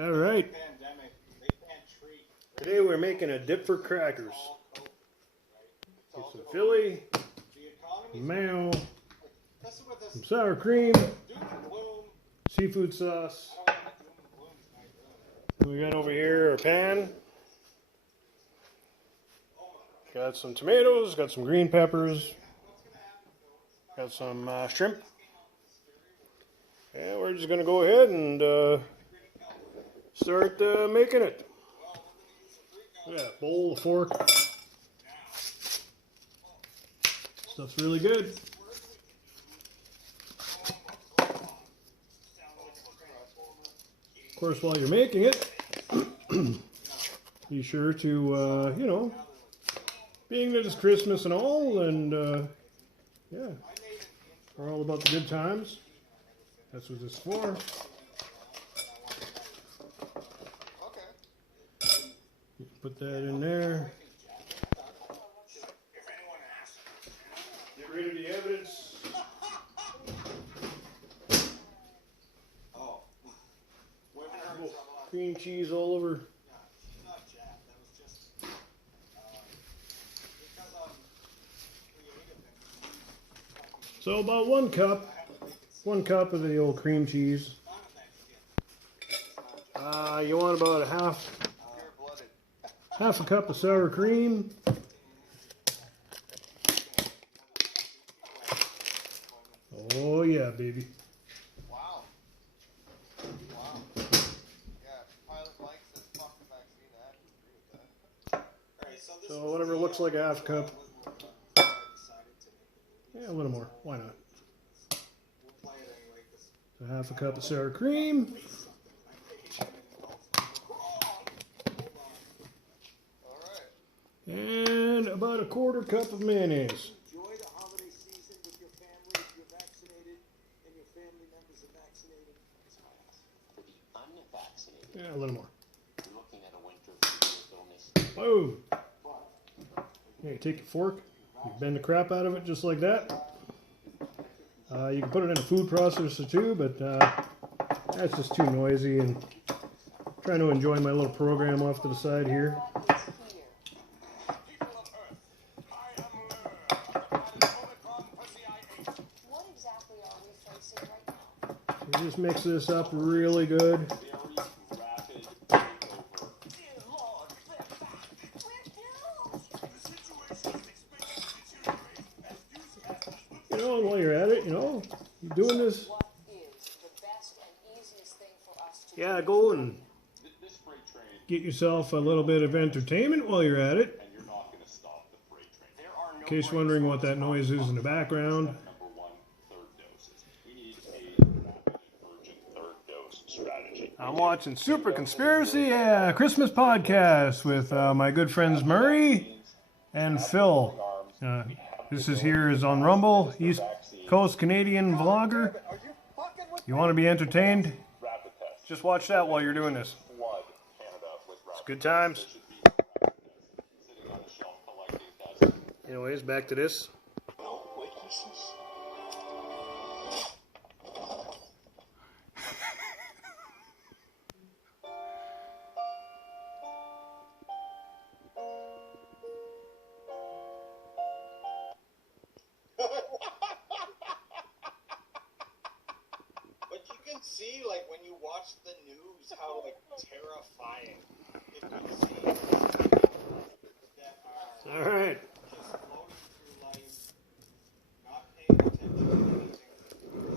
All right. Today we're making a dip for crackers. Get some Philly, mayo, some sour cream, seafood sauce. We got over here our pan. Got some tomatoes, got some green peppers, got some shrimp. And we're just going to go ahead and start making it. Yeah, bowl, a fork. Stuff's really good. Of course, while you're making it, be sure to, being that it's Christmas and all, and yeah, we're all about the good times. That's what this is for. Put that in there. Get rid of the evidence. Cream cheese all over. So about 1 cup. 1 cup of the old cream cheese. You want about half a cup of sour cream. Oh yeah, baby. Wow. Wow. Yeah, Pilot Mike says fuck the vaccine. I have to agree with that. So whatever looks like a half cup. Yeah, a little more. Why not? So half a cup of sour cream. And about a 1/4 cup of mayonnaise. Enjoy the holiday season with your family if you're vaccinated and your family members are vaccinated. For the unvaccinated, Yeah, a little more. we're looking at a winter with illness. Boom. Okay, take your fork, you bend the crap out of it just like that. You can put it in a food processor too, but that's just too noisy, and I'm trying to enjoy my little program off to the side here. So just mix this up really good. And while you're at it, you're doing this. Yeah, go and get yourself a little bit of entertainment while you're at it. In case you're wondering what that noise is in the background. I'm watching Super Conspiracy Christmas podcast with my good friends Murray and Phil. This is on Rumble, East Coast Canadian vlogger. You want to be entertained? Just watch that while you're doing this. It's good times. Anyways, back to this. But you can see, like, when you watch the news, how, like, terrifying it can seem that are All right. just floating through life, not paying attention to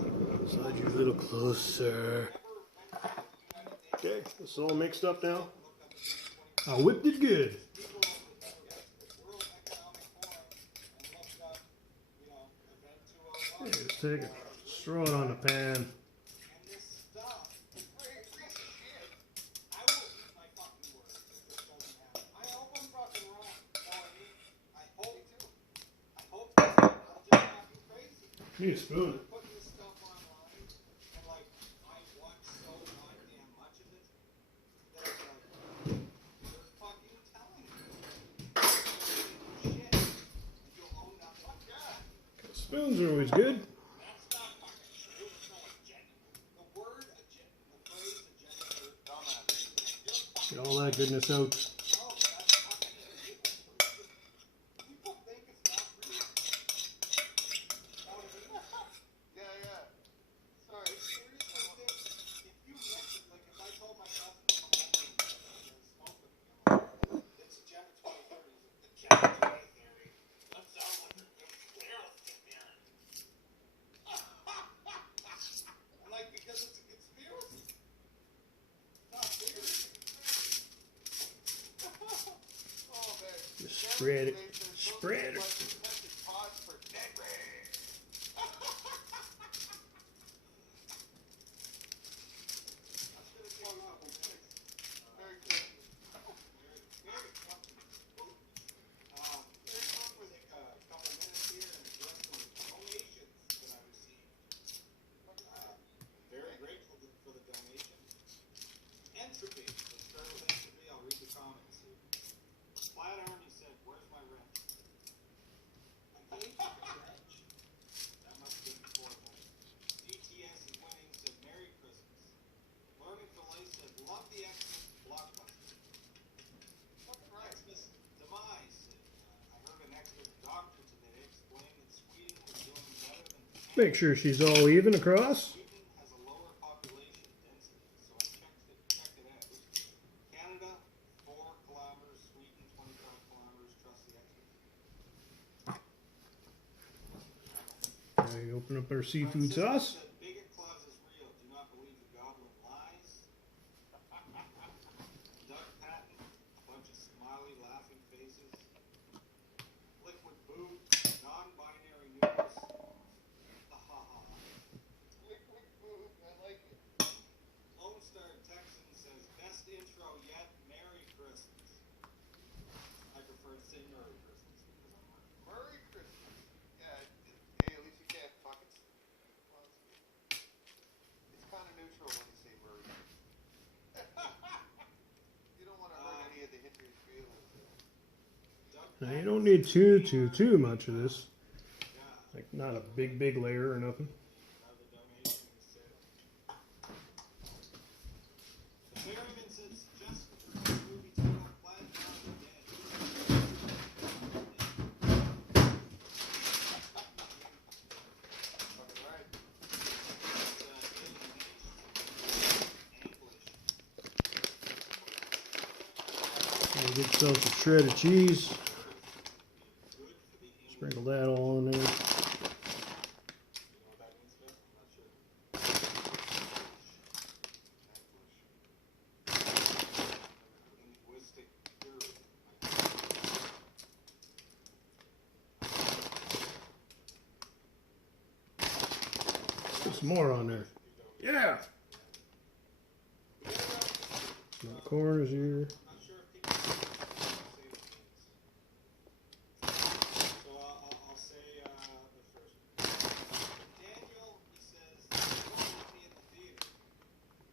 anything. Slide you a little closer. Okay, this is all mixed up now. I whipped it good. Okay, just take it, throw it on the pan. Need a spoon. Spoons are always good. that goodness out. Oh, but people think it's not real. Yeah. Sorry. I seriously think if you mention, like, if I told my cousin to come over and smoke with me, I'm like, it's Agenda 2030. The Agenda 2030. That sounds like a conspiracy theory. I'm like, because it's a conspiracy. It's not theory, it's a conspiracy. Oh man. Just spread it. Spread it. Pause for never. Merry Christmas. Take a couple minutes here and address some donations that I received. Very grateful for the donations. Entropy. Let's start with Entropy. I'll read the comments here. Flat Army said, "Where's my rent?" I paid you the rent. That must have been before that. DTS is winning said, "Merry Christmas." Learning for Life said, "Love the Xmas blockbuster." Xmas Demise said, "I heard an expert doctor today explain that Sweden was doing better than Canada. Make sure she's all even across. Sweden has a lower population density, so I checked it out. Canada, 4 kilometers, Sweden, 25 kilometers, trust the expert." Okay, open up our seafood sauce. Said, "Bigot Claus is real. Do not believe the goblin lies." Doug Patton, a bunch of smiley, laughing faces. Liquid Boot, non-binary news. Ha ha ha. Liquid food. I like it. Lone Star Texan says, "Best intro yet. Merry Christmas." I prefer to say Merry Christmas because I'm working. Merry Christmas. Yeah. Hey, at least you can't fuck it. Well, it's kind of neutral when you say Merry. You don't want to hurt any of the Hindu's feelings. Doug Now, you Patton don't need says, too much of this. Yeah. Like not a big layer or nothing. Another donation is said. The Ferryman said, "Suggestion for a movie titled Flat Army Dead." Fucking right. We'll get yourself a shred of cheese. Sprinkle that all in there. Put some more on there. Yeah. Some corners here. So I'll say the first. Daniel, he says, "Don't meet me at the theater.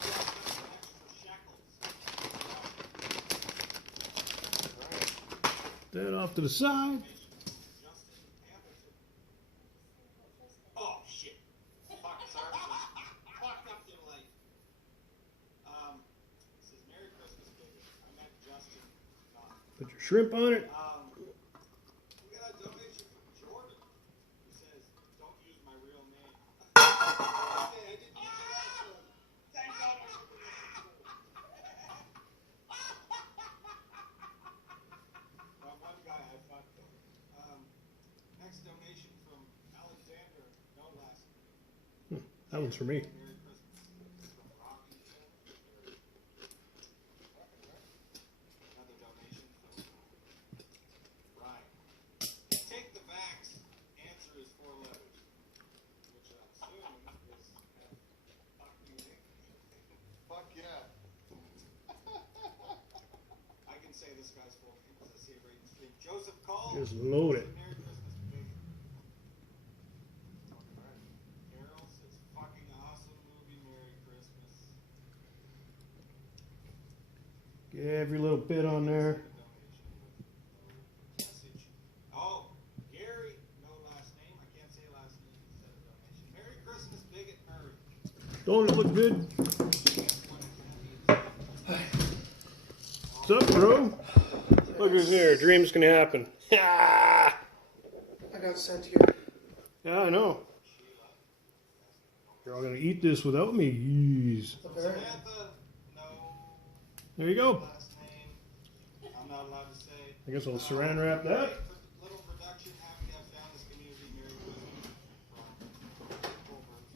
So I've got some extra shekels." That off to the side. Justin Hamilton. Oh shit! Fuck, sorry. Fucked up your life. It says, "Merry Christmas, baby." I meant Justin. Not. Put your shrimp on it. We got a donation from Jordan, who says, "Don't use my real name." Okay, I didn't use that one. Thank God I took the one guy I fucked though. Next donation from Alexander, no last name. That one's for me. Merry Christmas. From Rocky. Another donation from Ryan. Take the vax. Answer is 4 letters. Which I'm assuming is fuck you, Nick. Fuck yeah. I can say this guy's full name because I see it right in the screen. Joseph Cole. Just load it. Merry Christmas, big. Carol says, "Fucking awesome movie. Merry Christmas." Get every little bit on there. Message. Oh, Gary, no last name. I can't say last name instead of donation. Merry Christmas, Bigot Murray. Don't it look good? Oh, What's up, bro? Look who's here. Dreams can happen. Yeah, I got sent here. I know. You're all gonna eat this without me. Yeez. Okay. Samantha, no There you go. last name. I'm not allowed to say. I guess I'll saran wrap that. Little production, happy to have found this community. Merry Christmas from Colbert.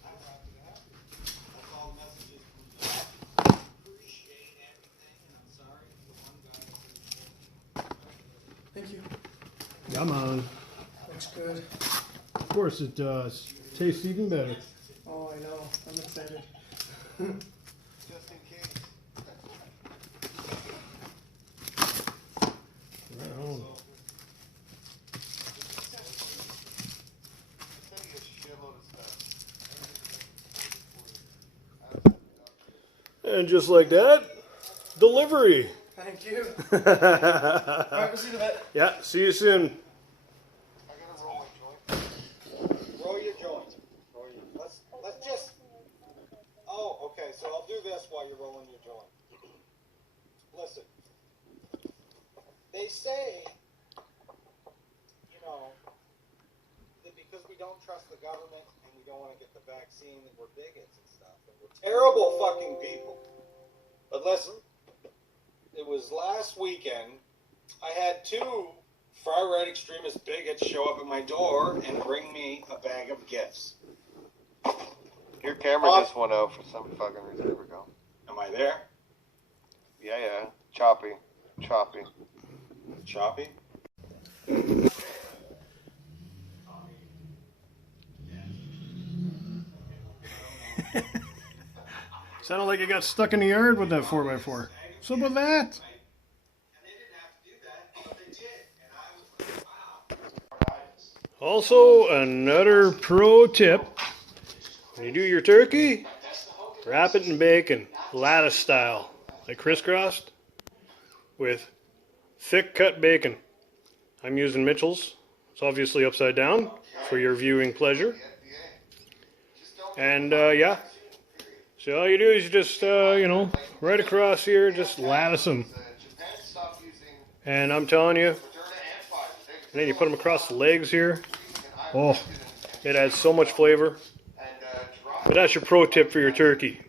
I'm happy to have you. That's all messages from Doug. Appreciate everything, and I'm sorry for the one guy that didn't. Thank you. Come on. Looks good. Of course it does. Tastes even better. Oh, I know. I'm excited. Just in case. Right on. Send you a shitload of stuff. And just like that, delivery. Thank you. Yeah, Alright, we'll see you in a bit. see you soon. I gotta roll my joint. Roll your joint. Let's just. Oh, okay. So I'll do this while you're rolling your joint. Listen. They say, you know, that because we don't trust the government and we don't want to get the vaccine, that we're bigots and stuff, and we're terrible fucking people. But listen, it was last weekend. I had two far-right extremist bigots show up at my door and bring me a bag of gifts. Your camera just went out for some fucking reason. There we go. Am I there? Yeah. Choppy. Choppy? Sounded like you got stuck in the yard with that 4x4. So about that. And they didn't have to do that, but they did. And I was like, wow. Also, another pro tip. When you do your turkey, wrap it in bacon, lattice style, like crisscrossed, with thick cut bacon. I'm using Mitchell's. It's obviously upside down for your viewing pleasure. And yeah, so all you do is you just, right across here, just lattice them. And I'm telling you, and then you put them across the legs here. Oh, it adds so much flavor. But that's your pro tip for your turkey.